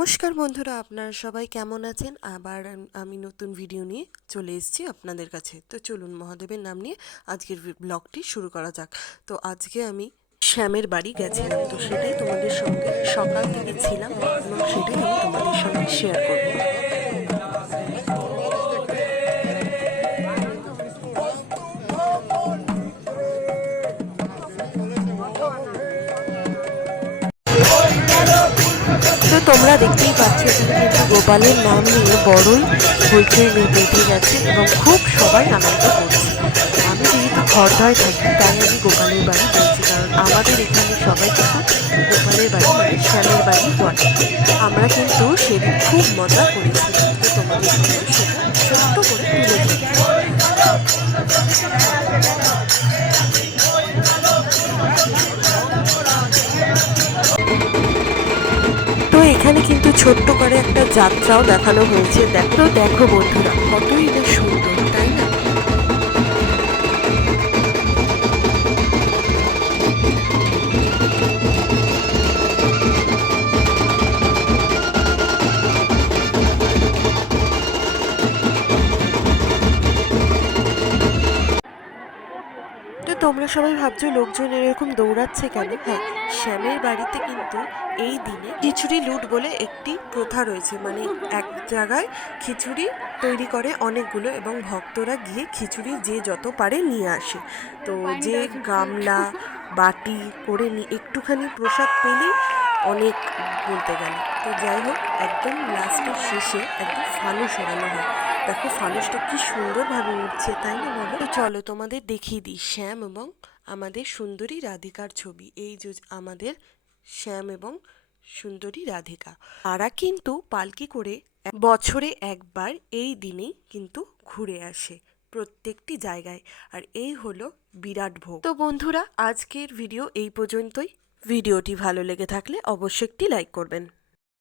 নমস্কার বন্ধুরা, আপনারা সবাই কেমন আছেন? আবার আমি নতুন ভিডিও নিয়ে চলে এসেছি আপনাদের কাছে। তো চলুন মহাদেবের নাম নিয়ে আজকের ব্লগটি শুরু করা যাক। তো আজকে আমি শ্যামের বাড়ি গেছিলাম, তো সেটাই তোমাদের সঙ্গে সকাল থেকে ছিলাম এবং সেটাই আমি তোমাদের সঙ্গে শেয়ার করব। তো তোমরা দেখতেই পাচ্ছ এখানে কিন্তু গোপালের নাম নিয়ে বড়ই হইচই বেঁধে গেছে এবং খুব সবাই আনন্দ করছে। আমি যেহেতু খড়দয় থাকি তাই আমি গোপালের বাড়ি বলছি, কারণ আমাদের এখানে সবাই কিন্তু গোপালের বাড়ি মানে শ্যামের বাড়ি বলে। আমরা কিন্তু সেদিন খুব মজা করেছিলাম, তো তোমাদের জন্য সেটা ছোট্ট করে তুলে ধরছি। তো এখানে কিন্তু ছোট্ট করে একটা যাত্রাও দেখানো হয়েছে। দেখো দেখো বন্ধুরা, কতই না সুন্দর, তাই না? তো তোমরা সবাই ভাবছো লোকজন এরকম দৌড়াচ্ছে কেন? হ্যাঁ, শ্যামের বাড়িতে কিন্তু এই দিনে খিচুড়ি লুট বলে একটি প্রথা রয়েছে। মানে এক জায়গায় খিচুড়ি তৈরি করে অনেকগুলো এবং ভক্তরা গিয়ে খিচুড়ি যে যত পারে নিয়ে আসে। তো যে গামলা বাটি করে একটুখানি প্রসাদ পেলেই অনেক বলতে গেলে। তো যাই হোক, একদম লাস্টের শেষে একদম ফানুস ওড়ানো হয়। দেখো ফানুসটা কি সুন্দরভাবে উঠছে, তাই না বলো? তো চলো তোমাদের দেখিয়ে দিই শ্যাম এবং আমাদের সুন্দরী রাধিকার ছবি। এই যে আমাদের শ্যাম এবং সুন্দরী রাধিকা, তারা কিন্তু পালকি করে বছরে একবার এই দিনেই কিন্তু ঘুরে আসে প্রত্যেকটি জায়গায়। আর এই হলো বিরাট ভোগ। তো বন্ধুরা, আজকের ভিডিও এই পর্যন্তই। ভিডিওটি ভালো লেগে থাকলে অবশ্যই একটি লাইক করবেন।